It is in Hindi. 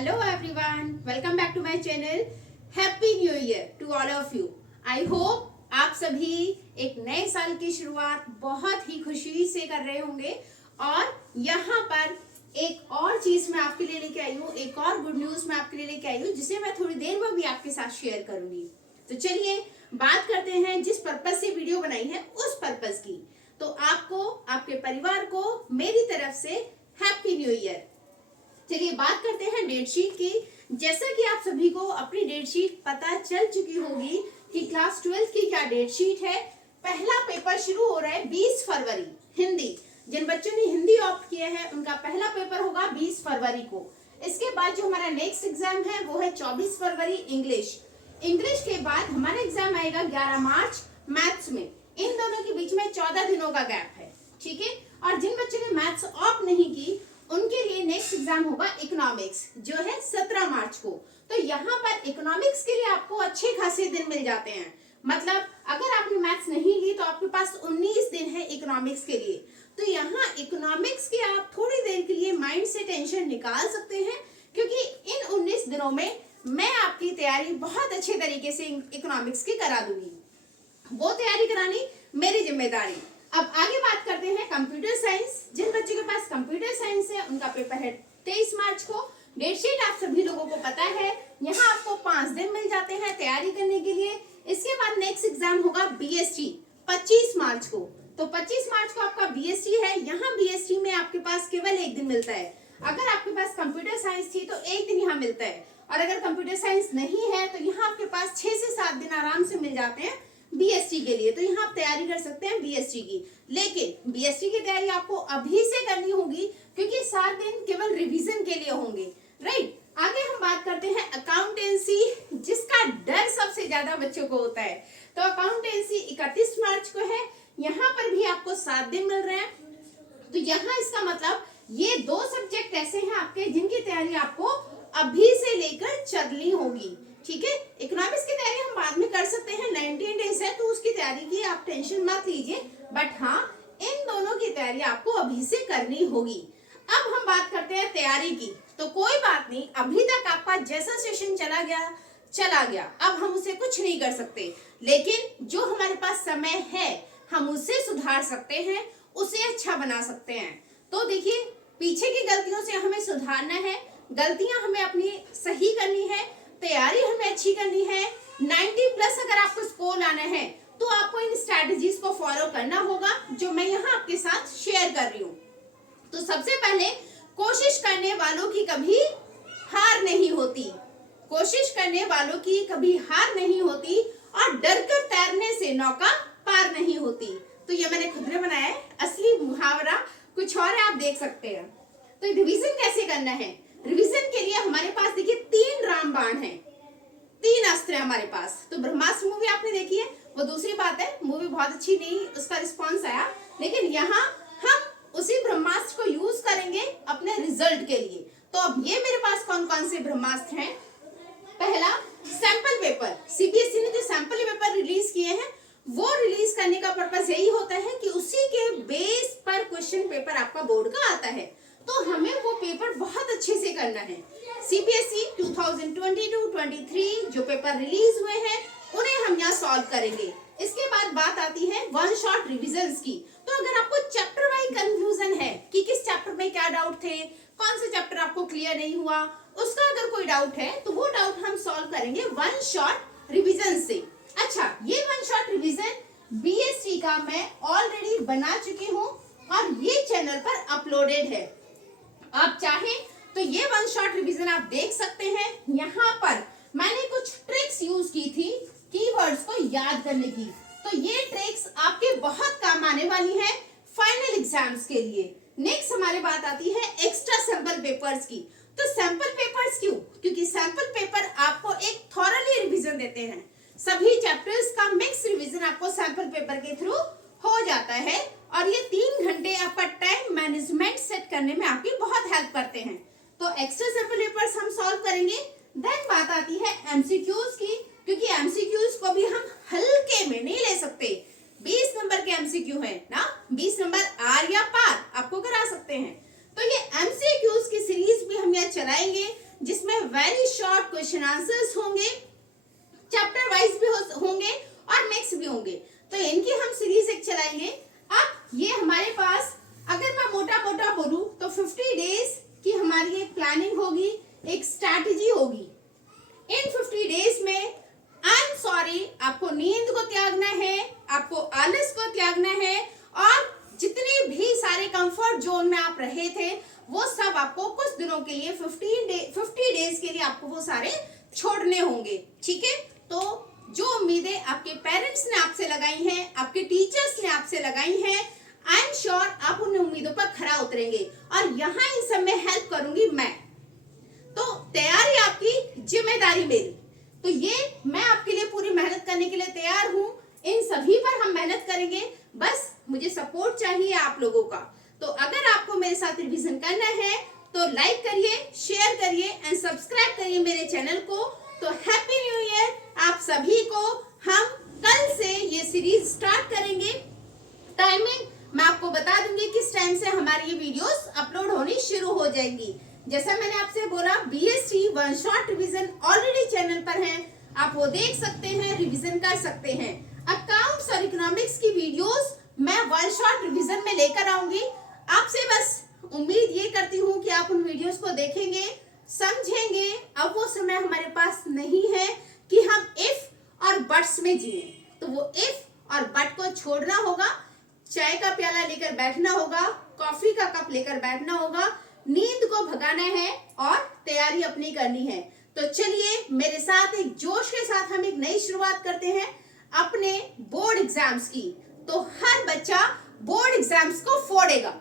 Hello everyone, welcome back to my channel. Happy New Year to all of you. I hope आप सभी एक नए साल की शुरुआत बहुत ही खुशी से कर रहे होंगे और यहाँ पर एक और चीज मैं आपके लिए लेके आई हूँ, एक और गुड न्यूज मैं आपके लिए लेके आई हूँ जिसे मैं थोड़ी देर में भी आपके साथ शेयर करूंगी। तो चलिए बात करते हैं जिस पर्पज से वीडियो बनाई है उस पर्पज की। तो आपको, आपके परिवार को मेरी तरफ से हैप्पी न्यू ईयर। चलिए बात करते हैं डेट शीट की। जैसा कि आप सभी को अपनी डेट शीट पता चल चुकी होगी कि क्लास 12 की क्या डेट शीट है। पहला पेपर शुरू हो रहा है 20 फरवरी हिंदी। जिन बच्चों ने हिंदी ऑप्ट किया है उनका पहला पेपर होगा 20 फरवरी को। इसके बाद जो हमारा नेक्स्ट एग्जाम है वो है 24 फरवरी इंग्लिश। इंग्लिश के बाद हमारा एग्जाम आएगा 11 मार्च मैथ्स में। इन दोनों के बीच में 14 दिनों का गैप है, ठीक है। और जिन बच्चों ने मैथ्स ऑप्ट नहीं की उनके लिए नेक्स्ट एग्जाम होगा इकोनॉमिक्स जो है 17 मार्च को। तो यहाँ पर इकोनॉमिक्स के लिए आपको अच्छे खासे दिन मिल जाते हैं। मतलब अगर आपने मैथ्स नहीं ली तो आपके पास 19 दिन है इकोनॉमिक्स के लिए। तो यहाँ इकोनॉमिक्स के आप थोड़ी देर के लिए माइंड से टेंशन निकाल सकते हैं, क्योंकि इन 19 दिनों में मैं आपकी तैयारी बहुत अच्छे तरीके से इकोनॉमिक्स की करा दूंगी। वो तैयारी करानी मेरी जिम्मेदारी। अब आगे बात करते हैं कंप्यूटर साइंस। जिन बच्चों के पास कंप्यूटर साइंस है उनका पेपर है 23 मार्च को। डेट शीट आप सभी लोगों को पता है। यहाँ आपको 5 दिन मिल जाते हैं तैयारी करने के लिए। इसके बाद नेक्स्ट एग्जाम होगा बीएसटी 25 मार्च को। तो 25 मार्च को आपका बीएसटी है। यहाँ बीएसटी में आपके पास केवल एक दिन मिलता है। अगर आपके पास कंप्यूटर साइंस थी तो एक दिन यहाँ मिलता है, और अगर कंप्यूटर साइंस नहीं है तो यहाँ आपके पास 6 से 7 दिन आराम से मिल जाते हैं बीएसटी के लिए। तो यहाँ आप तैयारी कर सकते हैं बीएसटी की। लेकिन बीएसटी की तैयारी आपको अभी से करनी होगी, क्योंकि 7 दिन केवल रिवीजन के लिए होंगे, राइट। आगे हम बात करते हैं अकाउंटेंसी, जिसका डर सबसे ज्यादा बच्चों को होता है। तो अकाउंटेंसी 31 मार्च को है। यहाँ पर भी आपको 7 दिन मिल रहे हैं। तो यहाँ इसका मतलब ये 2 सब्जेक्ट ऐसे हैं आपके जिनकी तैयारी आपको अभी से लेकर चलनी होगी, ठीक है। इकोनॉमिक्स की तैयारी हम बाद में कर सकते हैं, 19 डेज है तो उसकी तैयारी की आप टेंशन मत लीजिए। बट हाँ, इन दोनों की तैयारी आपको अभी से करनी होगी। अब हम बात करते हैं तैयारी की। तो कोई बात नहीं, अभी तक आपका जैसा सेशन चला गया, अब हम उसे कुछ नहीं कर सकते। लेकिन जो हमारे पास समय है हम उसे सुधार सकते हैं, उसे अच्छा बना सकते हैं। तो देखिए, पीछे की गलतियों से हमें सुधारना है, गलतियां हमें अपनी सही करनी है, तैयारी हमें अच्छी करनी है। 90 प्लस अगर आपको स्कोर लाना है तो आपको इन स्ट्रैटेजीज को फॉलो करना होगा जो मैं यहाँ आपके साथ शेयर कर रही हूँ। तो सबसे पहले, कोशिश करने वालों की कभी हार नहीं होती। कोशिश करने वालों की कभी हार नहीं होती, और डर कर तैरने से नौका पार नहीं होती। तो ये मैंने खुद ने बनाया है, असली मुहावरा कुछ और है, आप देख सकते हैं। तो रिवीजन कैसे करना है? रिवीजन के लिए हमारे पास देखिए 3 रामबाण हैं, 3 अस्त्र है हमारे पास। तो ब्रह्मास्त्र मूवी आपने देखी है, वो दूसरी बात है, मूवी बहुत अच्छी नहीं उसका रिस्पॉन्स आया, लेकिन यहाँ हम उसी ब्रह्मास्त्र को यूज करेंगे अपने रिजल्ट के लिए। तो अब ये मेरे पास कौन कौन से ब्रह्मास्त्र हैं? पहला, सैंपल पेपर। सीबीएसई ने जो सैंपल पेपर रिलीज किए हैं वो रिलीज करने का पर्पस यही होता है कि उसी के बेस पर क्वेश्चन पेपर आपका बोर्ड का आता है। तो हमें वो पेपर बहुत अच्छे से करना है। सीबीएसई 2022-23 जो पेपर रिलीज हुए हैं उन्हें हम यहाँ सॉल्व करेंगे। इसके बाद बात आती है वन शॉट रिविजन्स की। तो अगर आपको चैप्टर वाइज कंफ्यूजन है कि किस चैप्टर में क्या डाउट थे, कौन से चैप्टर आपको क्लियर नहीं हुआ, उसका अगर कोई डाउट है तो वो डाउट हम सॉल्व करेंगे वन शॉट रिविजन से। अच्छा, ये वन शॉट रिविजन बीएससी का मैं ऑलरेडी बना चुकी हूँ और ये चैनल पर अपलोडेड है। आप चाहें तो ये वन शॉट रिवीजन आप देख सकते हैं। यहाँ पर मैंने कुछ ट्रिक्स यूज की थी कीवर्ड्स को याद करने की। तो ये ट्रिक्स आपके बहुत काम आने वाली है फाइनल एग्जाम्स के लिए। नेक्स्ट हमारी बात आती है एक्स्ट्रा सैंपल पेपर्स की। तो सैंपल पेपर्स क्यों? क्योंकि सैंपल पेपर आपको एक थॉरली रिवीजन देते हैं। सभी चैप्टर्स का मिक्स रिवीजन आपको सैंपल पेपर के थ्रू हो जाता है, और ये 3 घंटे आपका टाइम मैनेजमेंट सेट करने में आपकी बहुत हेल्प करते हैं। तो एक्स्ट्रा सैंपल पेपर्स हम सॉल्व करेंगे। देन बात आती है एमसीक्यूज की, क्योंकि एमसीक्यूज को भी हम हल्के में नहीं ले सकते। 20 नंबर के एमसीक्यू है ना, 20 नंबर आर या पार आपको करा सकते हैं। तो ये एमसीक्यूज की सीरीज भी हम यहाँ चलाएंगे जिसमें वेरी शॉर्ट क्वेश्चन आंसर्स होंगे, चैप्टर वाइज भी होंगे और मिक्स भी होंगे। तो इनकी हम सीरीज एक चलाएंगे। अब ये हमारे पास, अगर मैं मोटा मोटा बोलूं तो 50 डेज की हमारी एक प्लानिंग होगी, एक स्ट्रैटेजी होगी। इन 50 डेज में आई एम सॉरी, आपको नींद को त्यागना है, आपको आलस को त्यागना है, और जितने भी सारे कंफर्ट जोन में आप रहे थे वो सब आपको कुछ दिनों के लिए 50 डेज के लिए आपको वो सारे छोड़ने होंगे। ठीक है, तो जो उम्मीदें आपके पेरेंट्स ने आपसे लगाई हैं, आपके टीचर्स ने आपसे लगाई हैं, आई एम श्योर आप उन उम्मीदों पर खरा उतरेंगे, और यहाँ इन सब में हेल्प करूंगी मैं। तो तैयारी आपकी, जिम्मेदारी मेरी। तो ये मैं आपके लिए पूरी मेहनत करने के लिए तैयार हूँ। इन सभी पर हम मेहनत करेंगे, बस मुझे सपोर्ट चाहिए आप लोगों का। तो अगर आपको मेरे साथ रिवीजन करना है तो लाइक करिए, शेयर करिए एंड सब्सक्राइब करिए मेरे चैनल को। तो हैप्पी न्यू ईयर आप सभी को। हम कल से ये सीरीज स्टार्ट करेंगे। टाइमिंग मैं आपको बता दूंगी किस टाइम से हमारी ये वीडियोस अपलोड होनी शुरू हो जाएंगी। जैसा मैंने आपसे बोला, BST one shot revision already channel पर है, आप वो देख सकते हैं, रिवीजन कर सकते हैं। अकाउंट्स और इकोनॉमिक्स की वीडियोस मैं वन शॉट रिवीजन में लेकर आऊंगी। आपसे बस उम्मीद ये करती हूँ कि आप उन वीडियोस को देखेंगे, समझेंगे। अब वो समय हमारे पास नहीं है कि हम इफ और बट्स में जिए, तो वो इफ और बट को छोड़ना होगा। चाय का प्याला लेकर बैठना होगा, कॉफी का कप लेकर बैठना होगा, नींद को भगाना है और तैयारी अपनी करनी है। तो चलिए मेरे साथ एक जोश के साथ हम एक नई शुरुआत करते हैं अपने बोर्ड एग्जाम्स की। तो हर बच्चा बोर्ड एग्जाम्स को फोड़ेगा।